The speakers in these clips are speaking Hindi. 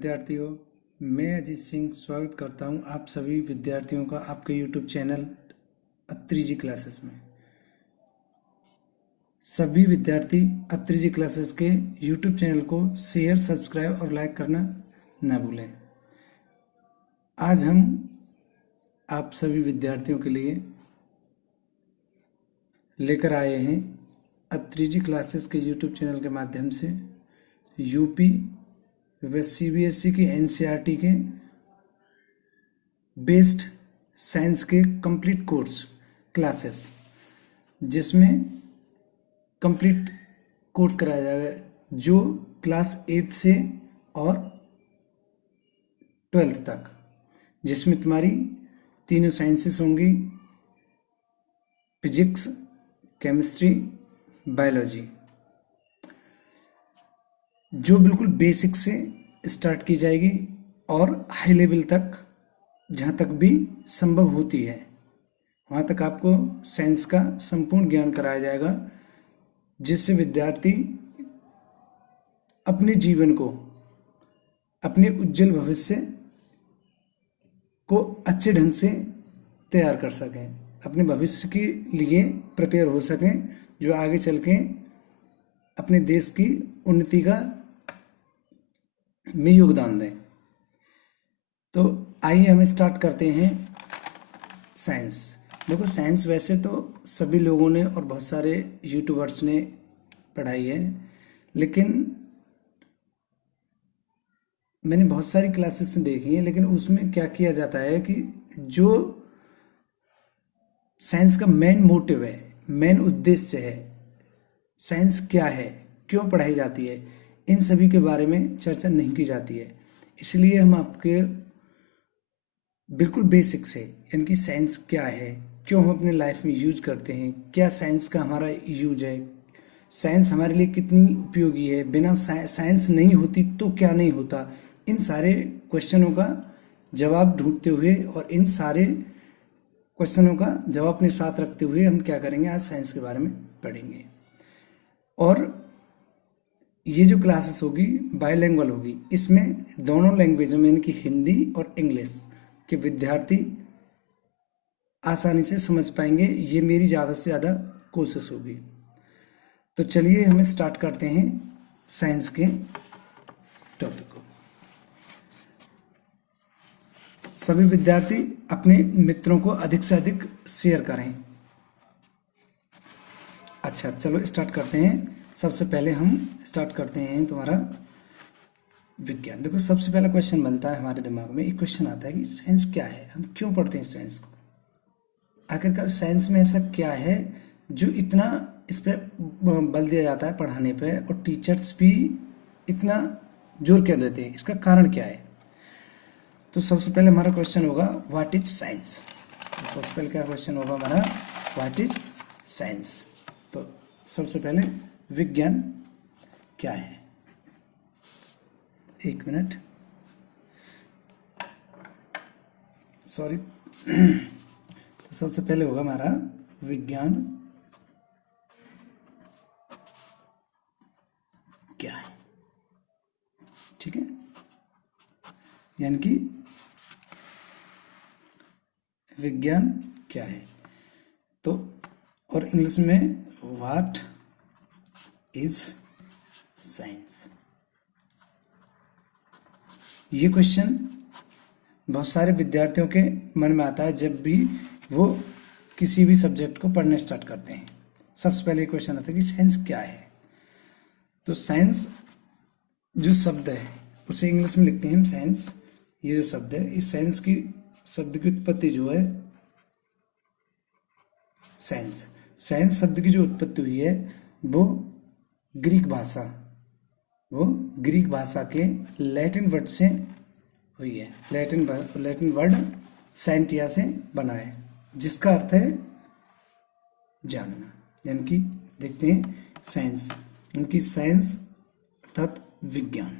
विद्यार्थियों, मैं अजीत सिंह स्वागत करता हूं आप सभी विद्यार्थियों का आपके YouTube चैनल अत्रि जी क्लासेस में। सभी विद्यार्थी अत्रि जी क्लासेस के YouTube चैनल को शेयर, सब्सक्राइब और लाइक करना न भूलें। आज हम आप सभी विद्यार्थियों के लिए लेकर आए हैं अत्रि जी क्लासेस के YouTube चैनल के माध्यम से यूपी व सीबीएसई की एनसीईआरटी के बेस्ड साइंस के कंप्लीट कोर्स क्लासेस, जिसमें कंप्लीट कोर्स कराया जाएगा जो क्लास 8 से और 12th तक, जिसमें तुम्हारी तीनों साइंसेस होंगी, फिजिक्स, केमिस्ट्री, बायोलॉजी, जो बिल्कुल बेसिक से स्टार्ट की जाएगी और हाई लेवल तक, जहाँ तक भी संभव होती है वहाँ तक आपको साइंस का संपूर्ण ज्ञान कराया जाएगा, जिससे विद्यार्थी अपने जीवन को, अपने उज्जवल भविष्य को अच्छे ढंग से तैयार कर सकें, अपने भविष्य के लिए प्रिपेयर हो सकें, जो आगे चल के अपने देश की उन्नति का में योगदान दें। तो आइए हम स्टार्ट करते हैं साइंस। देखो, साइंस वैसे तो सभी लोगों ने और बहुत सारे यूट्यूबर्स ने पढ़ाई है, लेकिन मैंने बहुत सारी क्लासेस देखी हैं, लेकिन उसमें क्या किया जाता है कि जो साइंस का मेन मोटिव है, मेन उद्देश्य है, साइंस क्या है, क्यों पढ़ाई जाती है, इन सभी के बारे में चर्चा नहीं की जाती है। इसलिए हम आपके बिल्कुल बेसिक से, यानी कि साइंस क्या है, क्यों हम अपने लाइफ में यूज करते हैं, क्या साइंस का हमारा यूज है, साइंस हमारे लिए कितनी उपयोगी है, बिना साइंस नहीं होती तो क्या नहीं होता, इन सारे क्वेश्चनों का जवाब ढूंढते हुए और इन सारे क्वेश्चनों का जवाब अपने साथ रखते हुए हम क्या करेंगे, आज साइंस के बारे में पढ़ेंगे। और ये जो क्लासेस होगी बायलैंग्वेज होगी, इसमें दोनों लैंग्वेजों में, यानी कि हिंदी और इंग्लिश के विद्यार्थी आसानी से समझ पाएंगे। ये मेरी ज़्यादा से ज़्यादा कोशिश होगी। तो चलिए हम स्टार्ट करते हैं साइंस के टॉपिक को। सभी विद्यार्थी अपने मित्रों को अधिक से अधिक शेयर करें। अच्छा, चलो स्टार्ट करते हैं। सबसे पहले हम स्टार्ट करते हैं तुम्हारा विज्ञान। देखो, सबसे पहला क्वेश्चन बनता है हमारे दिमाग में, एक क्वेश्चन आता है कि साइंस क्या है, हम क्यों पढ़ते हैं साइंस को, आखिरकार साइंस में ऐसा क्या है जो इतना इस पर बल दिया जाता है पढ़ाने पे, और टीचर्स भी इतना जोर क्यों देते हैं, इसका कारण क्या है। तो सबसे पहले हमारा क्वेश्चन होगा व्हाट इज साइंस। तो सबसे पहले क्या क्वेश्चन होगा हमारा, व्हाट इज साइंस। तो सबसे पहले विज्ञान क्या है। एक मिनट, सॉरी। तो सबसे पहले होगा हमारा विज्ञान क्या है, ठीक है, यानी कि विज्ञान क्या है। तो और इंग्लिश में व्हाट इज साइंस। ये क्वेश्चन बहुत सारे विद्यार्थियों के मन में आता है जब भी वो किसी भी सब्जेक्ट को पढ़ने स्टार्ट करते हैं। सबसे पहले क्वेश्चन आता है कि साइंस क्या है। तो साइंस जो शब्द है उसे इंग्लिश में लिखते हैं हम साइंस। ये जो शब्द है, इस साइंस की शब्द की उत्पत्ति जो है, साइंस शब्द की जो उत्पत्ति हुई है वो ग्रीक भाषा के लैटिन वर्ड से हुई है। लैटिन वर्ड साइंटिया से बना है, जिसका अर्थ है जानना। यानी कि देखते हैं साइंस, यानी कि साइंस अर्थात विज्ञान।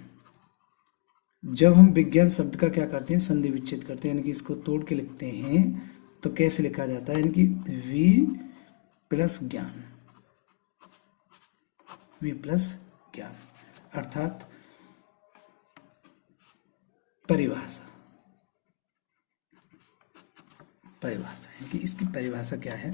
जब हम विज्ञान शब्द का क्या करते हैं, संधि विच्छेद करते हैं, यानी कि इसको तोड़ के लिखते हैं, तो कैसे लिखा जाता है, यानी कि वी प्लस ज्ञान, अर्थात परिभाषा, परिभाषा है कि इसकी परिभाषा क्या है।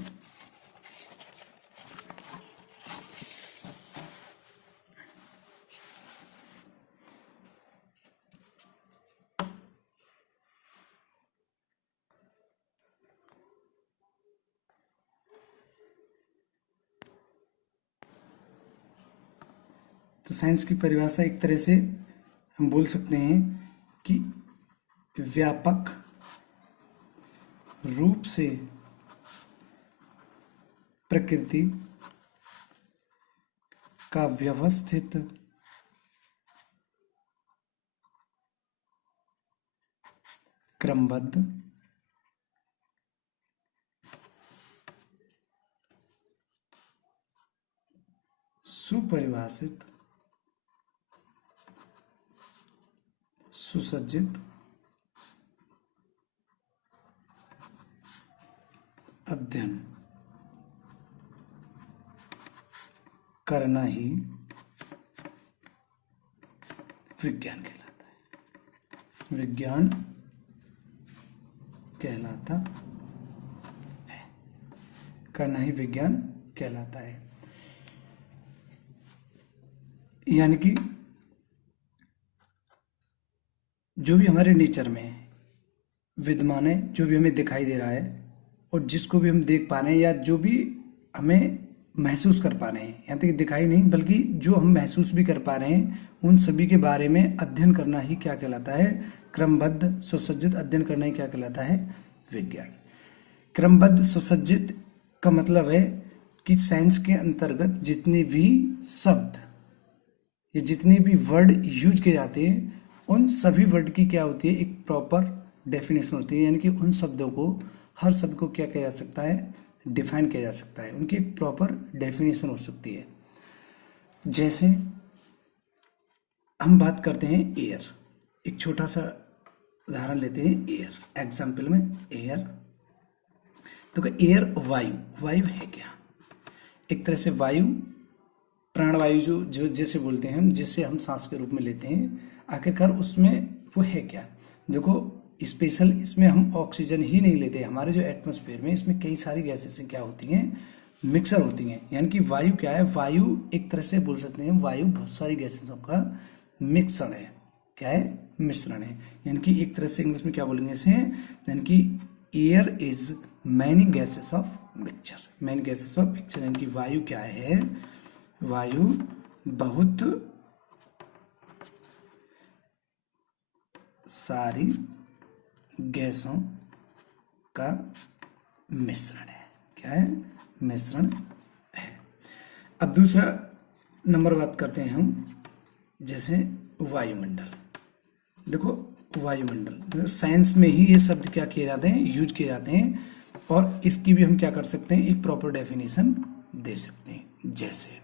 तो साइंस की परिभाषा एक तरह से हम बोल सकते हैं कि व्यापक रूप से प्रकृति का व्यवस्थित क्रमबद्ध सुपरिभाषित सुसज्जित अध्ययन करना ही विज्ञान कहलाता है। विज्ञान कहलाता है, करना ही विज्ञान कहलाता है। यानी कि जो भी हमारे नेचर में विद्यमान है, जो भी हमें दिखाई दे रहा है और जिसको भी हम देख पा रहे हैं या जो भी हमें महसूस कर पा रहे हैं, यहाँ तक दिखाई नहीं बल्कि जो हम महसूस भी कर पा रहे हैं, उन सभी के बारे में अध्ययन करना ही क्या कहलाता है, क्रमबद्ध सुसज्जित अध्ययन करना ही क्या कहलाता है, विज्ञान। क्रमबद्ध सुसज्जित का मतलब है कि साइंस के अंतर्गत जितने भी शब्द या जितने भी वर्ड यूज किए जाते हैं, उन सभी वर्ड की क्या होती है, एक प्रॉपर डेफिनेशन होती है। यानी कि उन शब्दों को, हर शब्द को क्या किया जा सकता है, डिफाइन किया जा सकता है, उनकी एक प्रॉपर डेफिनेशन हो सकती है। जैसे हम बात करते हैं एयर, एक छोटा सा उदाहरण लेते हैं एयर, एग्जाम्पल में एयर। तो एयर वायु, वायु है क्या, एक तरह से वायु प्राणवायु जो जो जैसे बोलते हैं हम, जिससे हम सांस के रूप में लेते हैं, आखिरकार उसमें वो है क्या। देखो स्पेशल इसमें हम ऑक्सीजन ही नहीं लेते, हमारे जो एटमॉस्फेयर में इसमें कई सारी गैसेस क्या होती हैं, मिक्सर होती हैं। यानी कि वायु क्या है, वायु एक तरह से बोल सकते हैं वायु बहुत सारी गैसेसों का मिश्रण है। क्या है, मिश्रण है। यानी कि एक तरह से इंग्लिश में क्या बोलेंगे इसे, यानी कि air is many gases of mixture, many gases of mixture. यानी कि वायु क्या है, वायु बहुत सारी गैसों का मिश्रण है। क्या है, मिश्रण है। अब दूसरा नंबर बात करते हैं हम, जैसे वायुमंडल। देखो वायुमंडल साइंस में ही ये शब्द क्या किए जाते हैं, यूज किए जाते हैं, और इसकी भी हम क्या कर सकते हैं, एक प्रॉपर डेफिनेशन दे सकते हैं। जैसे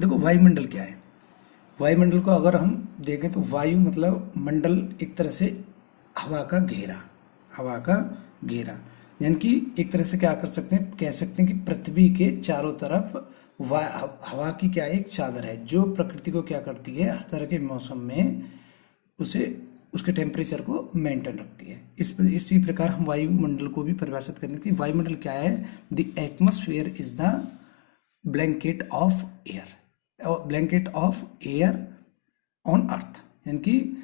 देखो वायुमंडल क्या है, वायुमंडल को अगर हम देखें तो वायु मतलब मंडल, एक तरह से हवा का घेरा, हवा का घेरा। यानी कि एक तरह से क्या कर सकते हैं, कह सकते हैं कि पृथ्वी के चारों तरफ हवा की क्या एक चादर है, जो प्रकृति को क्या करती है, हर तरह के मौसम में उसे उसके टेम्परेचर को मेंटेन रखती है। इसी प्रकार हम वायुमंडल को भी परिभाषित करते हैं कि वायुमंडल क्या है, the atmosphere is the blanket of air, blanket of air on earth. यानी कि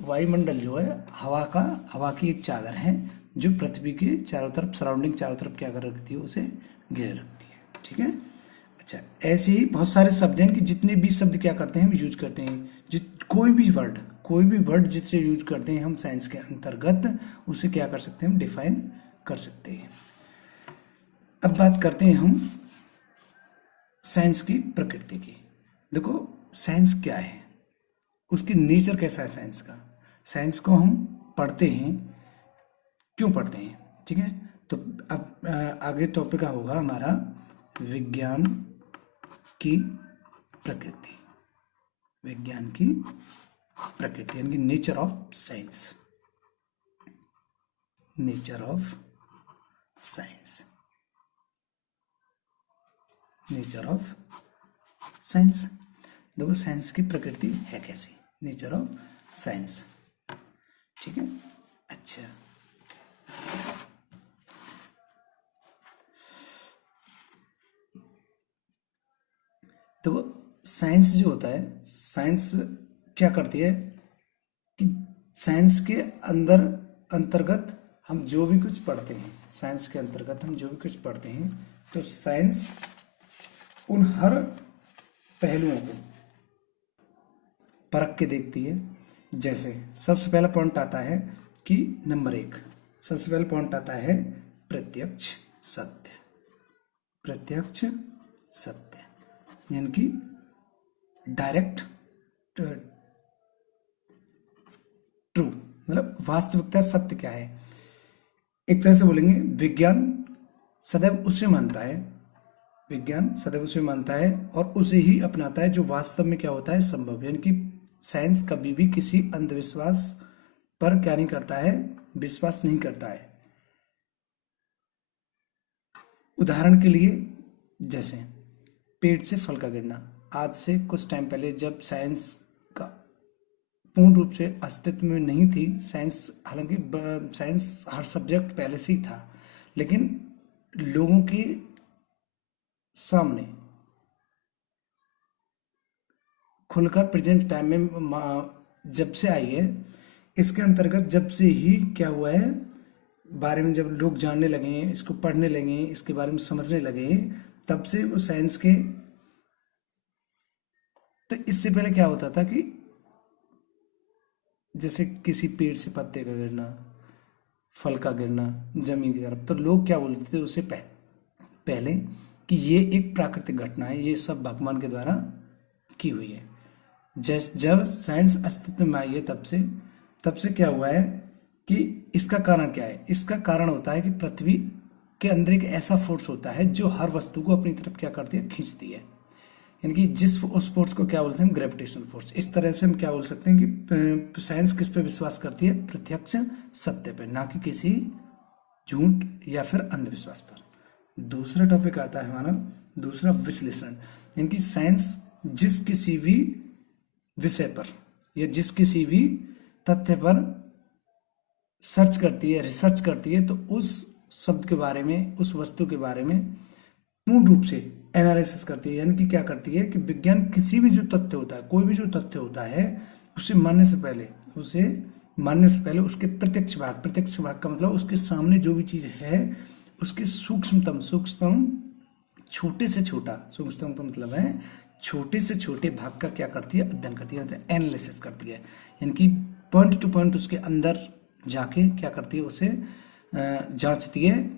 वायुमंडल जो है हवा की एक चादर है, जो पृथ्वी के चारों तरफ, सराउंडिंग चारों तरफ क्या कर रखती है, उसे घेरे रखती है। ठीक है। अच्छा, ऐसे ही बहुत सारे शब्द हैं कि जितने भी शब्द क्या करते हैं हम यूज करते हैं, कोई भी वर्ड जिससे यूज करते हैं हम साइंस के अंतर्गत, उसे क्या कर सकते हैं, हम डिफाइन कर सकते हैं। अब बात करते हैं हम साइंस की प्रकृति की। देखो साइंस क्या है, उसकी नेचर कैसा है साइंस का। साइंस को हम पढ़ते हैं, क्यों पढ़ते हैं, ठीक है। तो अब आगे टॉपिक होगा हमारा विज्ञान की प्रकृति, विज्ञान की प्रकृति यानी कि nature of science, nature of science, nature of science. देखो साइंस की प्रकृति है कैसी, नेचर ऑफ साइंस। ठीक है, अच्छा। तो साइंस जो होता है, साइंस क्या करती है कि साइंस के अंदर अंतर्गत हम जो भी कुछ पढ़ते हैं, साइंस के अंतर्गत हम जो भी कुछ पढ़ते हैं, तो साइंस उन हर पहलुओं को परख के देखती है। जैसे सबसे पहला पॉइंट आता है कि नंबर 1, सबसे पहला पॉइंट आता है प्रत्यक्ष सत्य। प्रत्यक्ष सत्य यानी कि डायरेक्ट ट्रू, मतलब वास्तविकता सत्य क्या है। एक तरह से बोलेंगे विज्ञान सदैव उसे मानता है, विज्ञान सदैव उसे मानता है और उसे ही अपनाता है जो वास्तव में क्या होता है, संभव। यानी कि साइंस कभी भी किसी अंधविश्वास पर क्या नहीं करता है, विश्वास नहीं करता है। उदाहरण के लिए जैसे पेड़ से फल का गिरना, आज से कुछ टाइम पहले जब साइंस का पूर्ण रूप से अस्तित्व में नहीं थी, साइंस हालांकि साइंस हर सब्जेक्ट पहले से ही था, लेकिन लोगों के सामने खुलकर प्रेजेंट टाइम में जब से आई है, इसके अंतर्गत जब से ही क्या हुआ है, बारे में जब लोग जानने लगे, इसको पढ़ने लगे, इसके बारे में समझने लगे, तब से वो साइंस के। तो इससे पहले क्या होता था कि जैसे किसी पेड़ से पत्ते का गिरना, फल का गिरना जमीन की तरफ, तो लोग क्या बोलते थे उसे पहले कि ये एक प्राकृतिक घटना है, ये सब भगवान के द्वारा की हुई है। जब साइंस अस्तित्व में आई है तब से क्या हुआ है कि इसका कारण क्या है, इसका कारण होता है कि पृथ्वी के अंदर एक ऐसा फोर्स होता है जो हर वस्तु को अपनी तरफ क्या करती है, खींचती है। यानी कि उस फोर्स को क्या बोलते हैं, ग्रेविटेशन फोर्स। इस तरह से हम क्या बोल सकते हैं कि साइंस किस पे विश्वास करती है, प्रत्यक्ष सत्य पे, ना कि किसी झूठ या फिर अंधविश्वास पर। दूसरा टॉपिक आता है हमारा दूसरा, विश्लेषण। यानी कि साइंस जिस किसी भी विषय पर या जिस किसी भी तथ्य पर सर्च करती है, रिसर्च करती है, तो उस शब्द के बारे में, उस वस्तु के बारे में पूर्ण रूप से एनालिसिस करती है। यानी कि क्या करती है कि विज्ञान किसी भी जो तथ्य होता है, कोई भी जो तथ्य होता है, उसे मानने से पहले उसके प्रत्यक्ष भाग का मतलब उसके सामने जो भी चीज है उसके सूक्ष्मतम छोटे से छोटा, सूक्ष्मतम का मतलब है छोटे से छोटे भाग का क्या करती है, अध्ययन करती है, मतलब एनालिसिस करती है। यानी कि पॉइंट टू पॉइंट उसके अंदर जाके क्या करती है, उसे जांचती है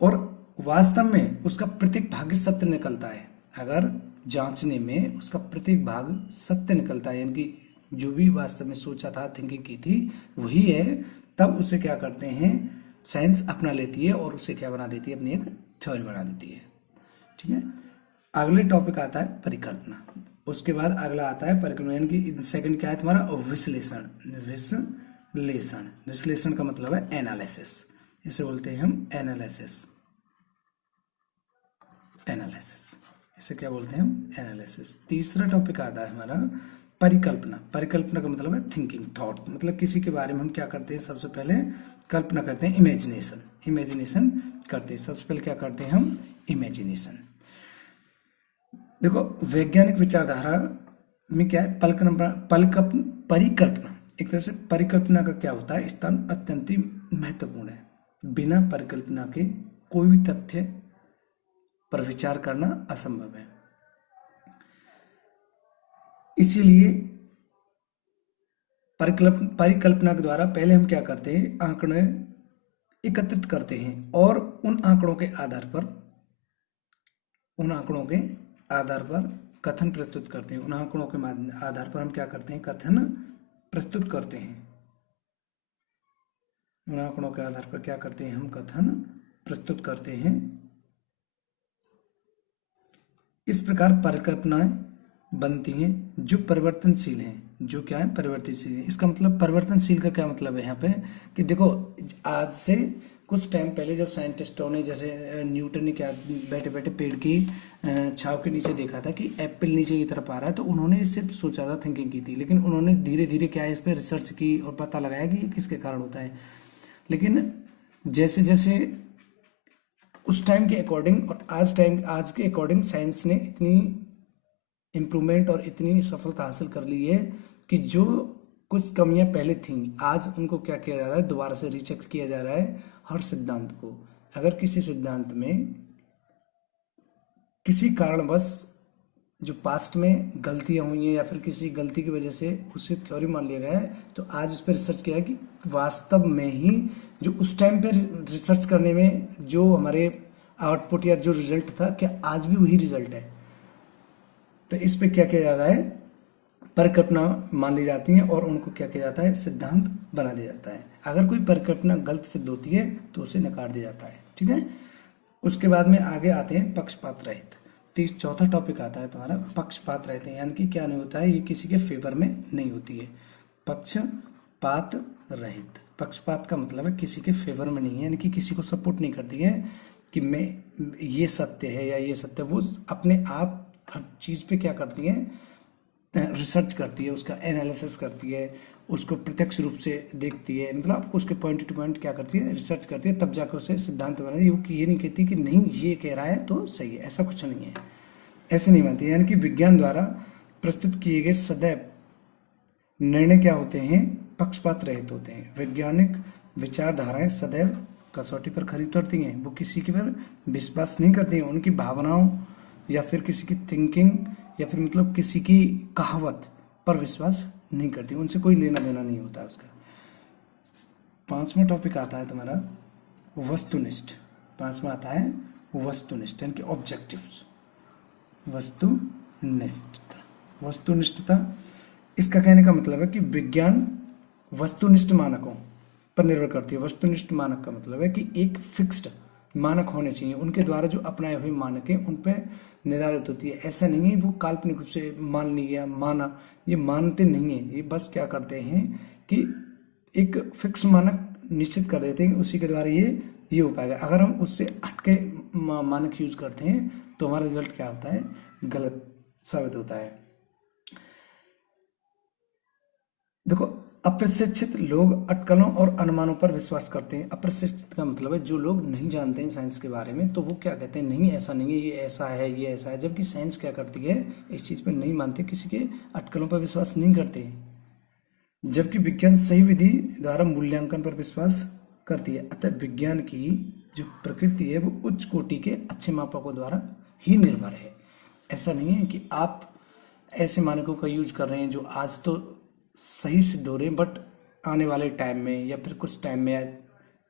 और वास्तव में उसका प्रत्येक भाग सत्य निकलता है। अगर जांचने में उसका प्रत्येक भाग सत्य निकलता है, यानी कि जो भी वास्तव में सोचा था, थिंकिंग की थी, वही है, तब उसे क्या करते हैं, साइंस अपना लेती है और उसे क्या बना देती है, अपनी एक थ्योरी बना देती है। ठीक है, अगले टॉपिक आता है परिकल्पना। उसके बाद अगला आता है परिकल्पना, यानी कि सेकंड क्या है तुम्हारा, विश्लेषण। विश्लेषण का मतलब है एनालिसिस, इसे बोलते हैं हम एनालिसिस। इसे क्या बोलते हैं हम, एनालिसिस। तीसरा टॉपिक आता है हमारा परिकल्पना। परिकल्पना का मतलब है थिंकिंग, थॉट, मतलब किसी के बारे में हम क्या करते हैं, सबसे पहले कल्पना करते हैं, इमेजिनेशन करते हैं। सबसे पहले क्या करते हैं हम, इमेजिनेशन। देखो वैज्ञानिक विचारधारा में क्या है, परिकल्पना, एक तरह से परिकल्पना का क्या होता है, स्थान अत्यंत ही महत्वपूर्ण है। बिना परिकल्पना के कोई भी तथ्य पर विचार करना असंभव है। इसीलिए परिकल्पना के द्वारा पहले हम क्या करते हैं, आंकड़े एकत्रित करते हैं और उन आंकड़ों के आधार पर कथन प्रस्तुत करते हैं। उन आंकड़ों के आधार पर हम क्या करते हैं, कथन प्रस्तुत करते हैं। उन आंकड़ों के आधार पर क्या करते हैं, हम कथन प्रस्तुत करते हैं। इस प्रकार परिकल्पनाएं बनती हैं जो परिवर्तनशील हैं। जो क्या है, परिवर्तनशील है। इसका मतलब परिवर्तनशील का क्या मतलब है यहाँ पे कि देखो आज से कुछ टाइम पहले जब साइंटिस्टों ने, जैसे न्यूटन ने क्या बैठे बैठे पेड़ की छांव के नीचे देखा था कि एप्पल नीचे की तरफ आ रहा है, तो उन्होंने सिर्फ सोचा था, थिंकिंग की थी, लेकिन उन्होंने धीरे धीरे क्या है इस पर रिसर्च की और पता लगाया कि ये किसके कारण होता है। लेकिन जैसे जैसे उस टाइम के अकॉर्डिंग और आज के अकॉर्डिंग साइंस ने इतनी इम्प्रूवमेंट और इतनी सफलता हासिल कर ली है कि जो कुछ कमियां पहले थीं, आज उनको क्या किया जा रहा है, दोबारा से रीचेक किया जा रहा है हर सिद्धांत को। अगर किसी सिद्धांत में किसी कारणवश जो पास्ट में गलतियां हुई हैं या फिर किसी गलती की वजह से उसे थ्योरी मान लिया गया है, तो आज उस पर रिसर्च किया है कि वास्तव में ही जो उस टाइम पे रिसर्च करने में जो हमारे आउटपुट या जो रिजल्ट था, क्या आज भी वही रिजल्ट है। तो इस पे क्या किया जा रहा है, परिकल्पना मान ली जाती है और उनको क्या किया जाता है, सिद्धांत बना दिया जाता है। अगर कोई परिकल्पना गलत सिद्ध होती है तो उसे नकार दिया जाता है। ठीक है, उसके बाद में आगे आते हैं पक्षपात रहित। चौथा टॉपिक आता है तुम्हारा पक्षपात रहित, यानी कि क्या नहीं होता है, ये किसी के फेवर में नहीं होती है। पक्षपात रहित, पक्षपात का मतलब है किसी के फेवर में नहीं है, यानी कि किसी को सपोर्ट नहीं करती है कि मैं ये सत्य है या ये सत्य। वो अपने आप हर चीज पे क्या करती है, रिसर्च करती है, उसका एनालिसिस करती है, उसको प्रत्यक्ष रूप से देखती है, मतलब आपको उसके पॉइंट टू पॉइंट क्या करती है, रिसर्च करती है, तब जाकर उसे सिद्धांत बनाती है। वो ये नहीं कहती कि नहीं ये कह रहा है तो सही है, ऐसा कुछ नहीं है, ऐसे नहीं मानती। यानी कि विज्ञान द्वारा प्रस्तुत किए गए सदैव निर्णय क्या होते हैं, पक्षपात रहित होते हैं। वैज्ञानिक विचारधाराएं सदैव कसौटी पर खरी उतरती हैं, वो किसी के पर विश्वास नहीं करती हैं, उनकी भावनाओं या फिर किसी की थिंकिंग या फिर मतलब किसी की कहावत पर विश्वास नहीं करती, उनसे कोई लेना देना नहीं होता उसका। पांचवा टॉपिक आता है तुम्हारा वस्तुनिष्ठ। पांचवा आता है वस्तुनिष्ठ, यानी कि ऑब्जेक्टिव्स। वस्तुनिष्ठता, वस्तुनिष्ठता इसका कहने का मतलब है कि विज्ञान वस्तुनिष्ठ मानकों पर निर्भर करती है। वस्तुनिष्ठ मानक का मतलब है कि एक फिक्स्ड मानक होने चाहिए, उनके द्वारा जो अपनाए हुए मानक हैं उन पर निर्धारित होती है। ऐसा नहीं है वो काल्पनिक रूप से मान लिया माना, ये मानते नहीं है, ये बस क्या करते हैं कि एक फिक्स मानक निश्चित कर देते हैं, उसी के द्वारा ये हो पाएगा। अगर हम उससे हटके मानक यूज करते हैं तो हमारा रिजल्ट क्या होता है, गलत साबित होता है। देखो, अप्रशिक्षित लोग अटकलों और अनुमानों पर विश्वास करते हैं। अप्रशिक्षित का मतलब है जो लोग नहीं जानते हैं साइंस के बारे में, तो वो क्या कहते हैं, नहीं ऐसा नहीं है, ये ऐसा है, ये ऐसा है। जबकि साइंस क्या करती है, इस चीज पर नहीं मानते, किसी के अटकलों पर विश्वास नहीं करते। जबकि विज्ञान सही विधि द्वारा मूल्यांकन पर विश्वास करती है। अतः विज्ञान की जो प्रकृति है वो उच्च कोटि के अच्छे मापकों द्वारा ही निर्भर है। ऐसा नहीं है कि आप ऐसे मानकों का यूज कर रहे हैं जो आज तो सही सिद्ध हो रहे हैं, बट आने वाले टाइम में या फिर कुछ टाइम में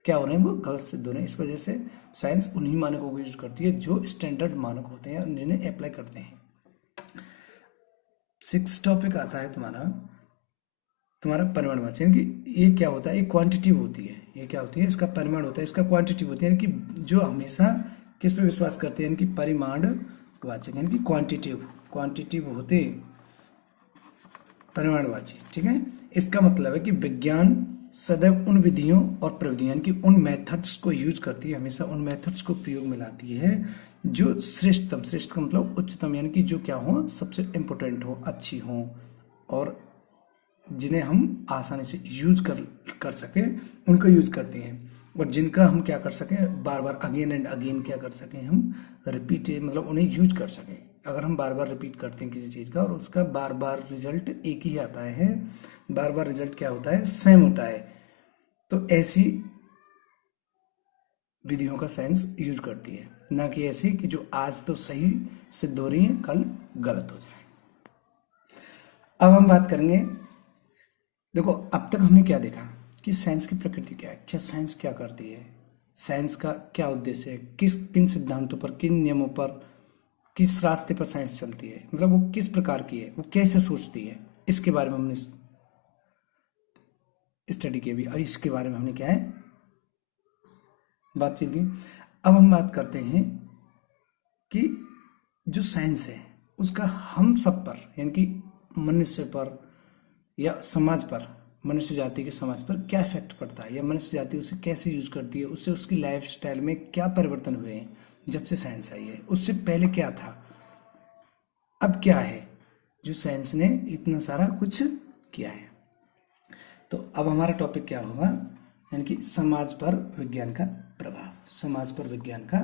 क्या हो रहे हैं, वो गलत सिद्ध हो रहे हैं। इस वजह से साइंस उन्हीं मानकों को यूज करती है जो स्टैंडर्ड मानक होते हैं और जिन्हें अप्लाई करते हैं। 6 टॉपिक आता है तुम्हारा परिमाणवाची, यानी कि ये क्या होता है, ये क्वांटिटिव होती है। ये क्या होती है, इसका परिमाण होता है, इसका क्वांटिटिव होती है, यानी कि जो हमेशा किस पे विश्वास करते हैं, यानी कि परिमाणवाचक, यानी कि क्वांटिटिव होते परिमाणवाची। ठीक है, इसका मतलब है कि विज्ञान सदैव उन विधियों और प्रविधियों यानी कि उन मेथड्स को यूज करती है, हमेशा उन मेथड्स को प्रयोग में लाती है जो श्रेष्ठतम, श्रेष्ठ का मतलब उच्चतम, यानी कि जो क्या हो, सबसे इम्पोर्टेंट हो, अच्छी हो और जिन्हें हम आसानी से यूज कर सके, उनको यूज करते हैं। और जिनका हम क्या कर सकें, बार बार अगेन एंड अगेन क्या कर सकें, हम रिपीट, मतलब उन्हें यूज कर सकें। अगर हम बार बार रिपीट करते हैं किसी चीज़ का और उसका बार बार रिजल्ट एक ही आता है, बार बार रिजल्ट क्या होता है, सेम होता है, तो ऐसी विधियों का साइंस यूज करती है, ना कि ऐसी कि जो आज तो सही सिद्ध हो रही है कल गलत हो जाए। अब हम बात करेंगे, देखो अब तक हमने क्या देखा कि साइंस की प्रकृति क्या है, क्या साइंस क्या करती है, साइंस का क्या उद्देश्य है, किन सिद्धांतों पर, किन नियमों पर, किस रास्ते पर साइंस चलती है, मतलब वो किस प्रकार की है, वो कैसे सोचती है, इसके बारे में हमने स्टडी की भी, और इसके बारे में हमने क्या है बातचीत की। अब हम बात करते हैं कि जो साइंस है उसका हम सब पर, यानी कि मनुष्य पर या समाज पर, मनुष्य जाति के समाज पर क्या इफेक्ट पड़ता है, या मनुष्य जाति उसे कैसे यूज करती है, उससे उसकी लाइफ स्टाइल में क्या परिवर्तन हुए हैं जब से साइंस आई है, उससे पहले क्या था, अब क्या है, जो साइंस ने इतना सारा कुछ किया है। तो अब हमारा टॉपिक क्या होगा, यानी कि समाज पर विज्ञान का प्रभाव। समाज पर विज्ञान का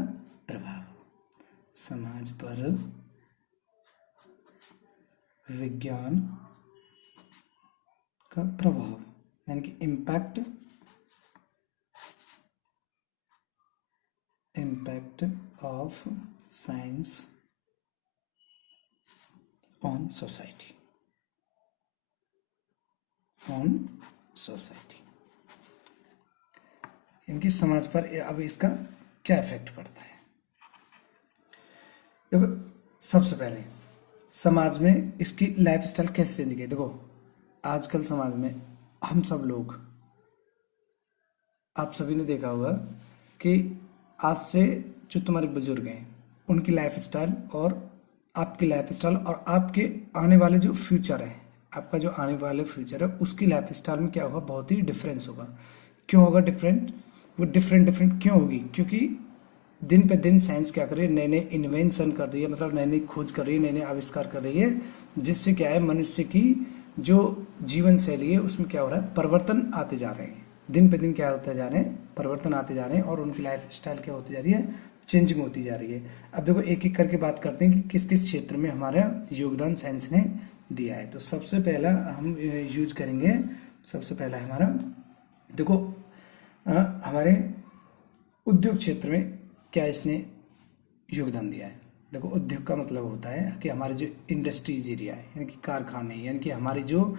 प्रभाव, समाज पर विज्ञान का प्रभाव, यानी कि impact of science on society, इनकी समाज पर अब इसका क्या इफेक्ट पड़ता है। देखो, सबसे पहले समाज में इसकी लाइफ स्टाइल कैसे चेंज की। देखो, आजकल समाज में हम सब लोग, आप सभी ने देखा होगा कि आज से जो तुम्हारे बुजुर्ग हैं उनकी लाइफ स्टाइल और आपकी लाइफ स्टाइल और आपके आने वाले जो फ्यूचर है, आपका जो आने वाले फ्यूचर है उसकी लाइफ स्टाइल में क्या होगा, बहुत ही डिफरेंस होगा। क्यों होगा डिफरेंट, वो डिफरेंट क्यों होगी, क्योंकि दिन पे दिन साइंस क्या कर रही है, नए नए इन्वेंशन कर रही है, मतलब नई नई खोज कर रही है, नए नए आविष्कार कर रही है, जिससे क्या है मनुष्य की जो जीवन शैली है उसमें क्या हो रहा है, परिवर्तन आते जा रहे हैं। दिन पे दिन क्या होते जा रहे हैं, परिवर्तन आते जा रहे हैं, और उनकी लाइफ स्टाइल क्या होती जा रही है, चेंजिंग होती जा रही है। अब देखो एक एक करके बात करते हैं कि किस किस क्षेत्र में हमारा योगदान साइंस ने दिया है। तो सबसे पहला हम यूज करेंगे, सबसे पहला हमारा, देखो हमारे उद्योग क्षेत्र में क्या इसने योगदान दिया है। देखो, उद्योग का मतलब होता है कि हमारे जो इंडस्ट्रीज एरिया है, यानी कि कारखाने, यानी कि हमारी जो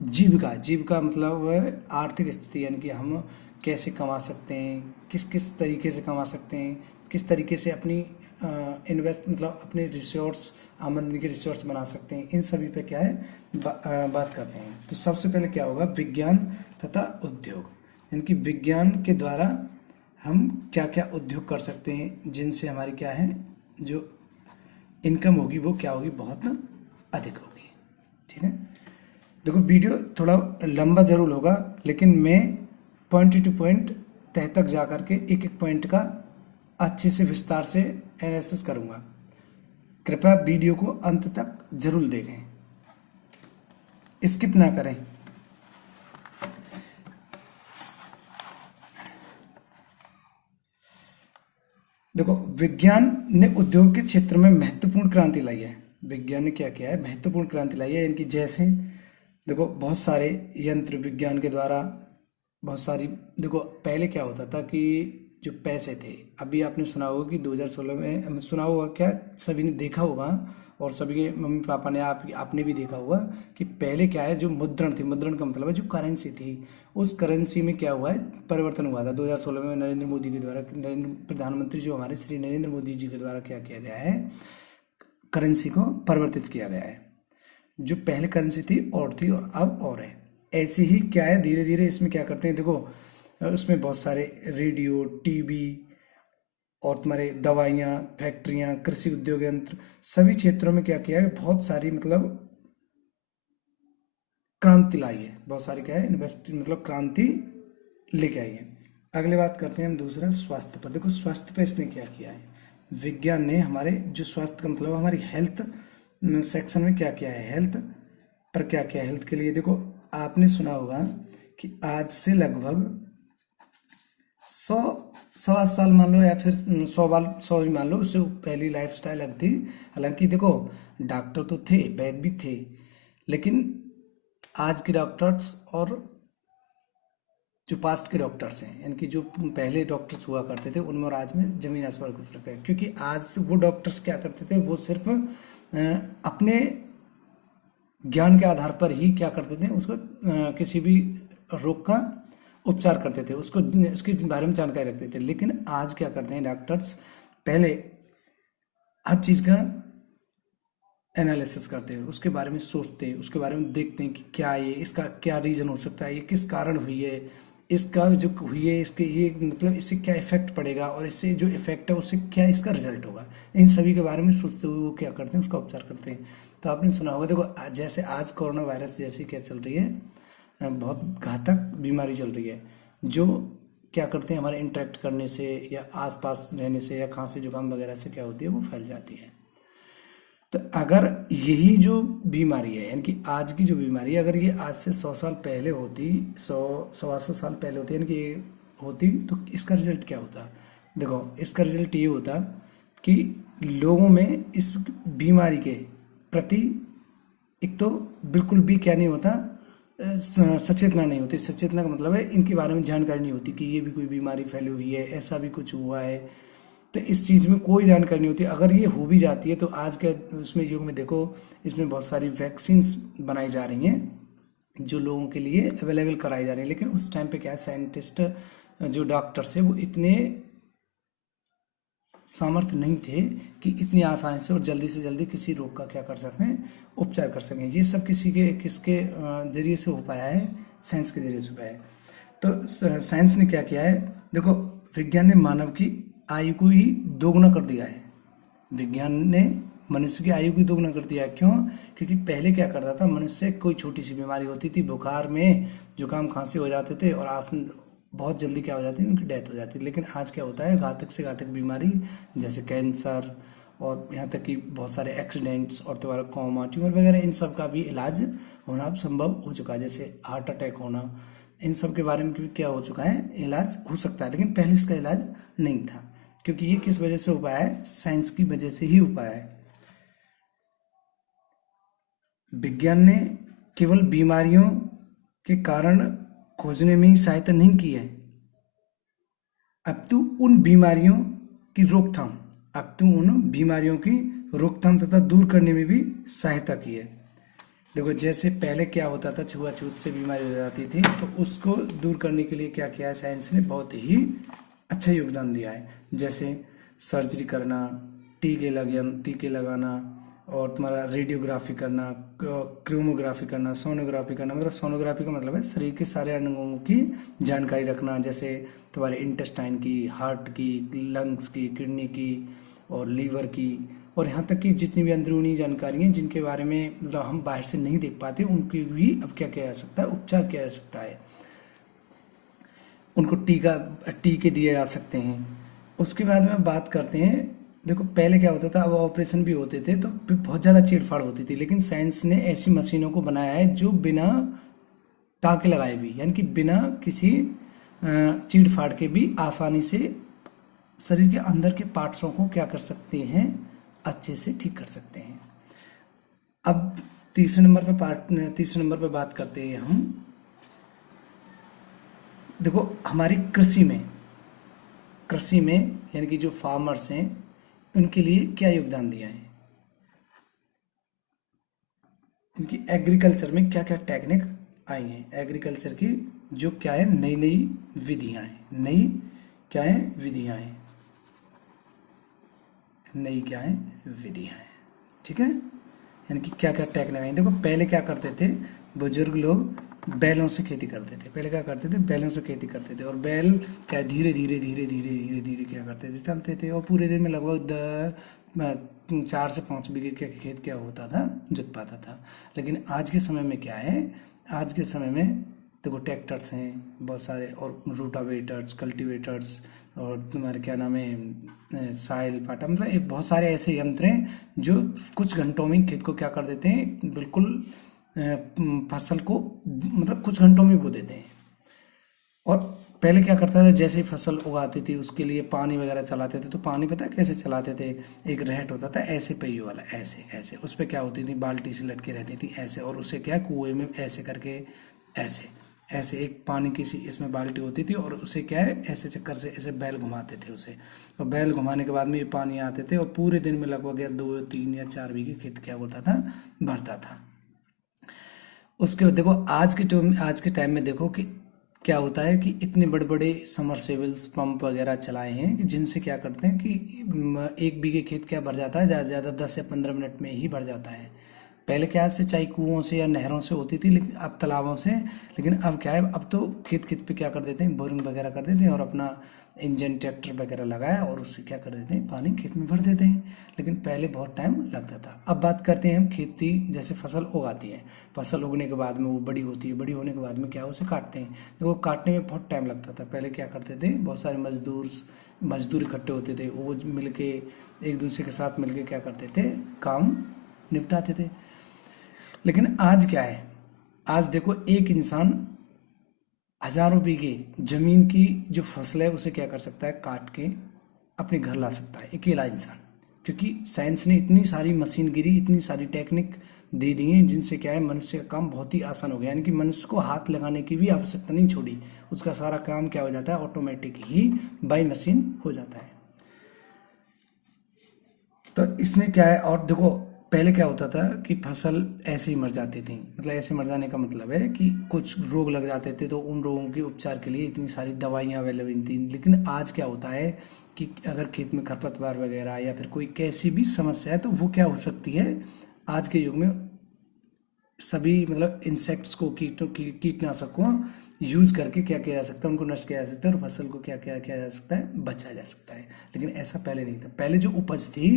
जीविका मतलब आर्थिक स्थिति, यानी कि हम कैसे कमा सकते हैं, किस किस तरीके से कमा सकते हैं, किस तरीके से अपनी इन्वेस्ट मतलब अपने रिसोर्स, आमदनी के रिसोर्स बना सकते हैं, इन सभी पे क्या है बात करते हैं। तो सबसे पहले क्या होगा, विज्ञान तथा उद्योग, यानी कि विज्ञान के द्वारा हम क्या क्या उद्योग कर सकते हैं जिनसे हमारी क्या है जो इनकम होगी वो क्या होगी, बहुत अधिक होगी। ठीक है, देखो वीडियो थोड़ा लंबा जरूर होगा, लेकिन मैं पॉइंट टू पॉइंट तह तक जा करके एक एक पॉइंट का अच्छे से विस्तार से एनालिसिस करूंगा। कृपया वीडियो को अंत तक जरूर देखें, स्किप ना करें। देखो, विज्ञान ने उद्योग के क्षेत्र में महत्वपूर्ण क्रांति लाई है। विज्ञान ने क्या किया है, महत्वपूर्ण क्रांति लाई है, इनकी जैसे देखो बहुत सारे यंत्र विज्ञान के द्वारा, बहुत सारी, देखो पहले क्या होता था कि जो पैसे थे, अभी आपने सुना होगा कि 2016 में, सुना होगा क्या, सभी ने देखा होगा और सभी के मम्मी पापा ने, आपने भी देखा होगा कि पहले क्या है, जो मुद्रण थी, मुद्रण का मतलब है जो करेंसी थी, उस करेंसी में क्या हुआ है, परिवर्तन हुआ था 2016 में नरेंद्र मोदी के द्वारा। प्रधानमंत्री जो हमारे श्री नरेंद्र मोदी जी के द्वारा क्या किया गया है, करेंसी को परिवर्तित किया गया है। जो पहले करेंसी थी और थी और अब और है, ऐसे ही क्या है धीरे धीरे इसमें क्या करते हैं। देखो, उसमें बहुत सारे रेडियो, टीवी और तुम्हारे दवाइयाँ, फैक्ट्रियाँ, कृषि उद्योग यंत्र, सभी क्षेत्रों में क्या किया है, बहुत सारी मतलब क्रांति लाई है, बहुत सारी क्या है इन्वेस्ट मतलब क्रांति लेके आई है। अगले बात करते हैं हम दूसरा स्वास्थ्य पर। देखो, स्वास्थ्य पर इसने क्या किया है, विज्ञान ने हमारे जो स्वास्थ्य का मतलब हमारी हेल्थ सेक्शन में क्या किया है, हेल्थ पर क्या किया है। हेल्थ के लिए देखो, आपने सुना होगा कि आज से लगभग 100 साल मान लो, या फिर 100 ही मान लो, उससे पहली लाइफ स्टाइल अलग थी। हालांकि देखो, डॉक्टर तो थे, वैद्य भी थे, लेकिन आज के डॉक्टर्स और जो पास्ट के डॉक्टर्स हैं, यानी कि जो पहले डॉक्टर्स हुआ करते थे, उनमें और आज में जमीन आसमान का फर्क है। क्योंकि आज वो डॉक्टर्स क्या करते थे, वो सिर्फ अपने ज्ञान के आधार पर ही क्या करते थे, उसको किसी भी रोग का उपचार करते थे, उसको उसके बारे में जानकारी रखते थे। लेकिन आज क्या करते हैं डॉक्टर्स, पहले हर चीज़ का एनालिसिस करते हैं, उसके बारे में सोचते हैं, उसके बारे में देखते हैं कि क्या ये, इसका क्या रीज़न हो सकता है, ये किस कारण हुई है, इसका जो हुई है इसके ये मतलब इससे क्या इफेक्ट पड़ेगा, और इससे जो इफेक्ट है उससे क्या इसका रिजल्ट होगा, इन सभी के बारे में सोचते हुए वो क्या करते हैं, उसका उपचार करते हैं। तो आपने सुना होगा, देखो जैसे आज कोरोना वायरस जैसी क्या चल रही है, बहुत घातक बीमारी चल रही है, जो क्या करते हैं हमारे इंटरेक्ट करने से या आसपास रहने से या खांसी जुकाम वगैरह से क्या होती है, वो फैल जाती है। तो अगर यही जो बीमारी है, यानी कि आज की जो बीमारी है, अगर ये आज से 100 साल पहले होती, 100 125 साल पहले होती, यानी कि ये होती, तो इसका रिजल्ट क्या होता? देखो, इसका रिजल्ट ये होता कि लोगों में इस बीमारी के प्रति एक तो बिल्कुल भी क्या नहीं होता, सचेतना नहीं होती। सचेतना का मतलब है इनके बारे में जानकारी नहीं होती कि ये भी कोई बीमारी फैली हुई है, ऐसा भी कुछ हुआ है। तो इस चीज़ में कोई जानकारी नहीं होती। अगर ये हो भी जाती है तो आज के उसमें युग में देखो, इसमें बहुत सारी वैक्सीन्स बनाई जा रही हैं जो लोगों के लिए अवेलेबल कराई जा रही है। लेकिन उस टाइम पे क्या है, साइंटिस्ट जो डॉक्टर्स है वो इतने सामर्थ्य नहीं थे कि इतनी आसानी से और जल्दी से जल्दी किसी रोग का क्या कर सकें, उपचार कर सकें। ये सब किसके जरिए से हो पाया है? साइंस के जरिए से हो पाया है। तो साइंस ने क्या किया है, देखो, विज्ञान ने मानव की आयु को ही दोगुना कर दिया है। विज्ञान ने मनुष्य की आयु को दोगुना कर दिया है। क्यों? क्योंकि पहले क्या करता था, मनुष्य कोई छोटी सी बीमारी होती थी, बुखार में जुकाम खांसी हो जाते थे और बहुत जल्दी क्या हो जाती है, उनकी डेथ हो जाती है। लेकिन आज क्या होता है, घातक से घातक बीमारी जैसे कैंसर और यहाँ तक कि बहुत सारे एक्सीडेंट्स और तुम्हारा कॉमा, ट्यूमर वगैरह, इन सब का भी इलाज होना संभव हो चुका है। जैसे हार्ट अटैक होना, इन सब के बारे में भी क्या हो चुका है, इलाज हो सकता है। लेकिन पहले इसका इलाज नहीं था, क्योंकि ये किस वजह से हो पाया है? साइंस की वजह से ही हो पाया है। विज्ञान ने केवल बीमारियों के कारण खोजने में ही सहायता नहीं की है, अपितु उन बीमारियों की रोकथाम तथा दूर करने में भी सहायता की है। देखो, जैसे पहले क्या होता था, छुआछूत से बीमारी हो जाती थी, तो उसको दूर करने के लिए क्या किया है, साइंस ने बहुत ही अच्छा योगदान दिया है। जैसे सर्जरी करना, टीके लगाना और तुम्हारा रेडियोग्राफी करना, क्रोमोग्राफी करना, सोनोग्राफी करना। मतलब सोनोग्राफी का मतलब है शरीर के सारे अंगों की जानकारी रखना, जैसे तुम्हारे इंटेस्टाइन की, हार्ट की, लंग्स की, किडनी की और लीवर की, और यहाँ तक कि जितनी भी अंदरूनी जानकारी हैं जिनके बारे में मतलब हम बाहर से नहीं देख पाते, उनकी भी अब क्या किया जा सकता है, उपचार किया जा सकता है। उनको टीके दिए जा सकते हैं। उसके बाद में बात करते हैं, देखो पहले क्या होता था, अब ऑपरेशन भी होते थे तो बहुत ज़्यादा चीड़फाड़ होती थी। लेकिन साइंस ने ऐसी मशीनों को बनाया है जो बिना टाँके लगाए भी, यानी कि बिना किसी चीड़फाड़ के भी आसानी से शरीर के अंदर के पार्ट्सों को क्या कर सकते हैं, अच्छे से ठीक कर सकते हैं। अब तीसरे नंबर पे बात करते हैं हम। देखो, हमारी कृषि में यानी कि जो फार्मर्स हैं, उनके लिए क्या योगदान दिया है, उनकी एग्रीकल्चर में क्या क्या टेक्निक आई हैं, एग्रीकल्चर की जो क्या है, नई नई विधियां हैं, ठीक है। यानी कि क्या क्या टेक्निक आई। देखो, पहले क्या करते थे, बुजुर्ग लोग बैलों से खेती करते थे। और बैल क्या धीरे धीरे क्या करते थे, चलते थे, और पूरे दिन में लगभग 4 से 5 बीघे का खेत क्या होता था, जुत पाता था। लेकिन आज के समय में क्या है, आज के समय में देखो ट्रैक्टर्स हैं बहुत सारे, और रूटावेटर्स, कल्टीवेटर्स, और तुम्हारे क्या नाम है, साइल पाटा, मतलब बहुत सारे ऐसे यंत्र हैं जो कुछ घंटों में खेत को क्या कर देते हैं, बिल्कुल फसल को मतलब कुछ घंटों में बो देते हैं। और पहले क्या करता था, जैसे ही फसल उगाती थी उसके लिए पानी वगैरह चलाते थे, तो पानी पता है कैसे चलाते थे, एक रहट होता था ऐसे पहियों वाला, ऐसे उस पर क्या होती थी, बाल्टी से लटके रहती थी ऐसे, और उसे क्या कुएं में ऐसे करके ऐसे एक पानी की सी इसमें बाल्टी होती थी, और उसे क्या है ऐसे चक्कर से ऐसे बैल घुमाते थे उसे, और बैल घुमाने के बाद में ये पानी आते थे, और पूरे दिन में लगभग 2, 3 या 4 बीघे खेत क्या होता था, भरता था। उसके बाद देखो, आज के टाइम में देखो कि क्या होता है कि इतने बड़े बड़े समरसेबल्स, पंप वगैरह चलाए हैं कि जिनसे क्या करते हैं कि 1 बीघे खेत क्या भर जाता है, ज़्यादा से ज़्यादा 10 या 15 मिनट में ही भर जाता है। पहले क्या है, सिंचाई कुओं से या नहरों से होती थी, लेकिन अब तालाबों से। लेकिन अब क्या है, अब तो खेत खेत पे क्या कर देते हैं, बोरिंग वगैरह कर देते हैं और अपना इंजन ट्रैक्टर वगैरह लगाया और उससे क्या कर देते हैं, पानी खेत में भर देते हैं। लेकिन पहले बहुत टाइम लगता था। अब बात करते हैं हम खेती, जैसे फसल उगाती है, फसल उगने के बाद में वो बड़ी होती है, बड़ी होने के बाद में क्या उसे काटते हैं। तो वो काटने में बहुत टाइम लगता था। पहले क्या करते थे, बहुत सारे मजदूर इकट्ठे होते थे, वो मिलके एक दूसरे के साथ मिलके क्या करते थे, काम निपटाते थे। लेकिन आज क्या है, आज देखो एक इंसान हजारों बीघे जमीन की जो फसल है उसे क्या कर सकता है, काट के अपने घर ला सकता है, अकेला इंसान। क्योंकि साइंस ने इतनी सारी मशीनगिरी, इतनी सारी टेक्निक दे दी है, जिनसे क्या है, मनुष्य का काम बहुत ही आसान हो गया। यानी कि मनुष्य को हाथ लगाने की भी आवश्यकता नहीं छोड़ी, उसका सारा काम क्या हो जाता है, ऑटोमेटिक ही बाई मशीन हो जाता है। तो इसमें क्या है, और देखो पहले क्या होता था कि फसल ऐसे ही मर जाती थी। मतलब ऐसे मर जाने का मतलब है कि कुछ रोग लग जाते थे, तो उन रोगों के उपचार के लिए इतनी सारी दवाइयाँ अवेलेबल थी। लेकिन आज क्या होता है कि अगर खेत में खरपतवार वगैरह या फिर कोई कैसी भी समस्या है, तो वो क्या हो सकती है, आज के युग में सभी मतलब इंसेक्ट्स को, कीटनाशक को यूज करके क्या किया जा सकता है, उनको नष्ट किया जा सकता है और फसल को क्या क्या किया जा सकता है, बचाया जा सकता है। लेकिन ऐसा पहले नहीं था। पहले जो उपज थी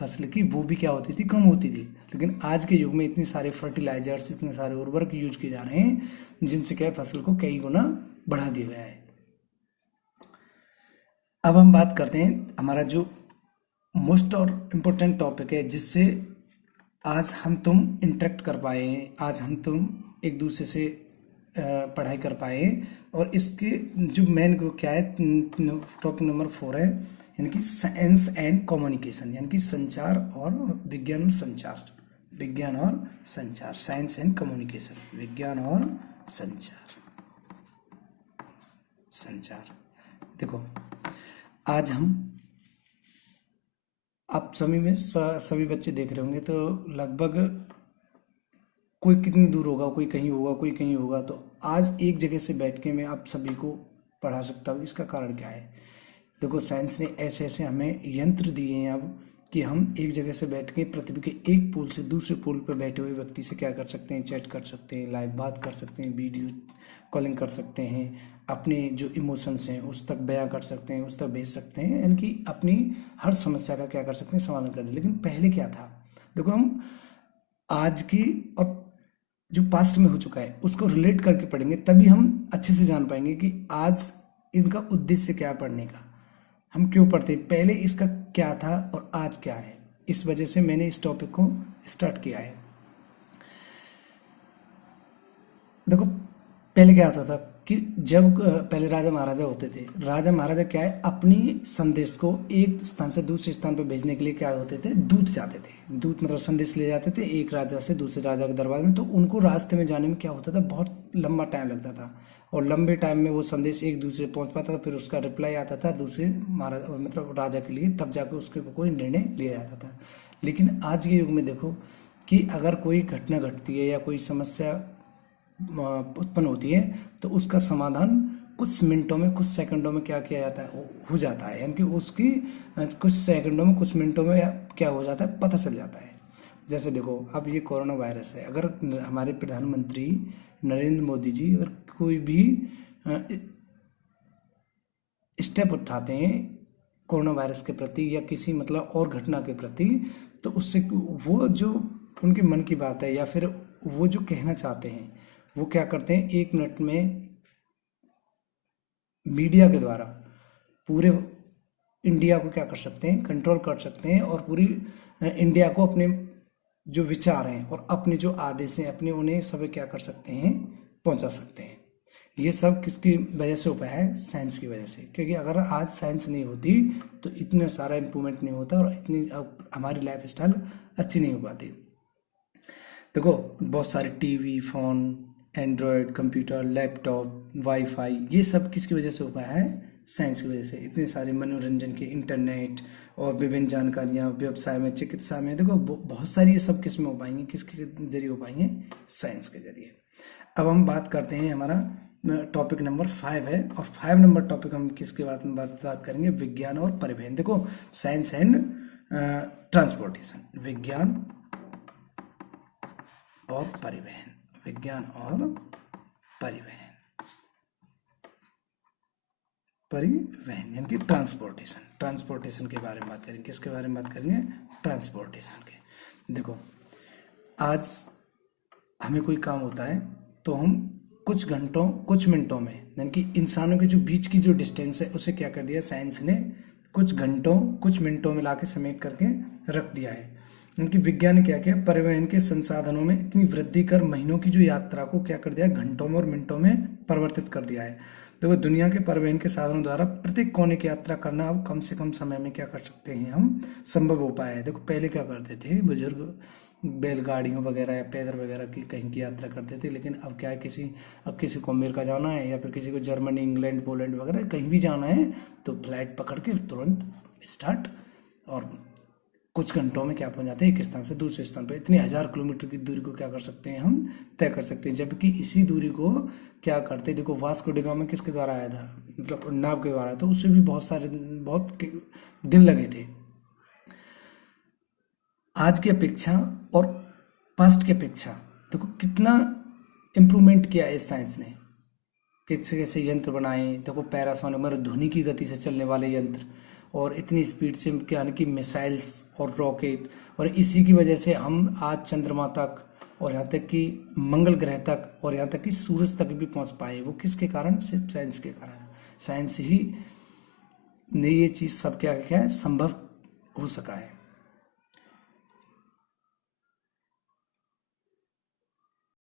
फसल की वो भी क्या होती थी, कम होती थी। लेकिन आज के युग में इतने सारे फर्टिलाइजर्स, इतने सारे उर्वरक यूज किए जा रहे हैं, जिनसे क्या है, फसल को कई गुना बढ़ा दिया गया है। अब हम बात करते हैं हमारा जो मोस्ट और इम्पोर्टेंट टॉपिक है, जिससे आज हम तुम इंटरेक्ट कर पाए हैं, आज हम तुम एक दूसरे से पढ़ाई कर पाए हैं। और इसके जो मेन क्या है, टॉपिक नंबर 4 है, यानी कि साइंस एंड कम्युनिकेशन, यानी कि संचार और विज्ञान और संचार, विज्ञान और संचार, साइंस एंड कम्युनिकेशन, विज्ञान और संचार, संचार। देखो आज हम, आप सभी बच्चे देख रहे होंगे, तो लगभग कोई कितनी दूर होगा, कोई कहीं होगा, कोई कहीं होगा। तो आज एक जगह से बैठ के मैं आप सभी को पढ़ा सकता हूँ। इसका कारण क्या है, देखो साइंस ने ऐसे ऐसे हमें यंत्र दिए हैं अब, कि हम एक जगह से बैठ के पृथ्वी के एक पोल से दूसरे पोल पर बैठे हुए व्यक्ति से क्या कर सकते हैं, चैट कर सकते हैं, लाइव बात कर सकते हैं, वीडियो कॉलिंग कर सकते हैं, अपने जो इमोशंस हैं उस तक बयां कर सकते हैं, उस तक भेज सकते हैं, यानी कि अपनी हर समस्या का क्या कर सकते हैं, समाधान कर दें। लेकिन पहले क्या था, देखो हम आज की और जो पास्ट में हो चुका है उसको रिलेट करके पढ़ेंगे, तभी हम अच्छे से जान पाएंगे कि आज इनका उद्देश्य क्या है पढ़ने का, हम क्यों पढ़ते हैं, पहले इसका क्या था और आज क्या है। इस वजह से मैंने इस टॉपिक को स्टार्ट किया है। देखो पहले क्या होता था कि जब पहले राजा महाराजा होते थे, राजा महाराजा क्या है, अपनी संदेश को एक स्थान से दूसरे स्थान पर भेजने के लिए क्या होते थे, दूत जाते थे। दूत मतलब संदेश ले जाते थे एक राजा से दूसरे राजा के दरबार में। तो उनको रास्ते में जाने में क्या होता था, बहुत लंबा टाइम लगता था, और लंबे टाइम में वो संदेश एक दूसरे पहुंच पाता था, फिर उसका रिप्लाई आता था दूसरे महाराजा मतलब राजा के लिए, तब जाकर उसके कोई निर्णय लिया जाता था। लेकिन आज के युग में देखो कि अगर कोई घटना घटती है या कोई समस्या उत्पन्न होती है, तो उसका समाधान कुछ मिनटों में, कुछ सेकंडों में क्या किया जाता है, हो जाता है। यानी कि उसकी कुछ सेकंडों में, कुछ मिनटों में क्या हो जाता है, पता चल जाता है। जैसे देखो अब ये कोरोना वायरस है, अगर हमारे प्रधानमंत्री नरेंद्र मोदी जी अगर कोई भी स्टेप उठाते हैं कोरोना वायरस के प्रति या किसी मतलब और घटना के प्रति, तो उससे वो जो उनके मन की बात है या फिर वो जो कहना चाहते हैं, वो क्या करते हैं, 1 मिनट में मीडिया के द्वारा पूरे इंडिया को क्या कर सकते हैं, कंट्रोल कर सकते हैं, और पूरी इंडिया को अपने जो विचार हैं और अपने जो आदेश हैं अपने, उन्हें सब क्या कर सकते हैं, पहुंचा सकते हैं। ये सब किसकी वजह से हो पाया है, साइंस की वजह से। क्योंकि अगर आज साइंस नहीं होती तो इतना सारा इम्प्रूवमेंट नहीं होता और इतनी हमारी लाइफ स्टाइल अच्छी नहीं हो पाती। देखो बहुत सारे TV, phone, Android, computer, laptop, wifi, ये सब किसकी वजह से हो पाया है, साइंस की वजह से। इतने सारे मनोरंजन के इंटरनेट और विभिन्न जानकारियाँ व्यवसाय में, चिकित्सा में, देखो बहुत सारी ये सब किस में हो पाएंगी, किसके जरिए हो पाएंगे, साइंस के जरिए। अब हम बात करते हैं, हमारा टॉपिक नंबर 5 है, और 5 नंबर टॉपिक हम किसके बात करेंगे, विज्ञान और परिवहन। देखो साइंस एंड ट्रांसपोर्टेशन, विज्ञान और परिवहन, विज्ञान और परिवहन, परिवहन यानी कि ट्रांसपोर्टेशन, ट्रांसपोर्टेशन के बारे में बात करेंगे। किसके बारे में बात करेंगे? ट्रांसपोर्टेशन के। देखो, आज हमें कोई काम होता है तो हम कुछ घंटों कुछ मिनटों में, यानी कि इंसानों के जो बीच की जो डिस्टेंस है उसे क्या कर दिया साइंस ने, कुछ घंटों कुछ मिनटों में लाके समेट करके रख दिया है। यानी कि विज्ञान ने क्या किया, परिवहन के संसाधनों में इतनी वृद्धि कर महीनों की जो यात्रा को क्या कर दिया, घंटों में और मिनटों में परिवर्तित कर दिया है। देखो, दुनिया के परिवहन के साधनों द्वारा प्रत्येक कोने की यात्रा करना अब कम से कम समय में क्या कर सकते हैं हम, संभव हो पाया है। देखो, पहले क्या करते थे बुजुर्ग, बैलगाड़ियों वगैरह या पैदल वगैरह की कहीं की यात्रा करते थे, लेकिन अब क्या है, अब किसी को अमेरिका जाना है या फिर किसी को जर्मनी, इंग्लैंड, पोलैंड वगैरह कहीं भी जाना है तो फ्लाइट पकड़ के तुरंत स्टार्ट, और कुछ घंटों में क्या पहुंच जाते हैं एक स्थान से दूसरे स्थान पर। इतनी 1000 किलोमीटर की दूरी को क्या कर सकते हैं हम, तय कर सकते हैं। जबकि इसी दूरी को क्या करते, देखो वास्को डी गामा किसके द्वारा आया था, मतलब नाव के द्वारा, तो उससे भी बहुत दिन लगे थे। आज की अपेक्षा और पास्ट की अपेक्षा देखो कितना इम्प्रूवमेंट किया है साइंस ने, कैसे कैसे यंत्र बनाए। देखो, पैरासोनिक मतलब ध्वनि की गति से चलने वाले यंत्र, और इतनी स्पीड से क्या कि मिसाइल्स और रॉकेट, और इसी की वजह से हम आज चंद्रमा तक और यहाँ तक कि मंगल ग्रह तक और यहाँ तक कि सूरज तक भी पहुँच पाए। वो किसके कारण? सिर्फ साइंस के कारण। साइंस ही ने ये चीज़ सब क्या क्या संभव हो सका है।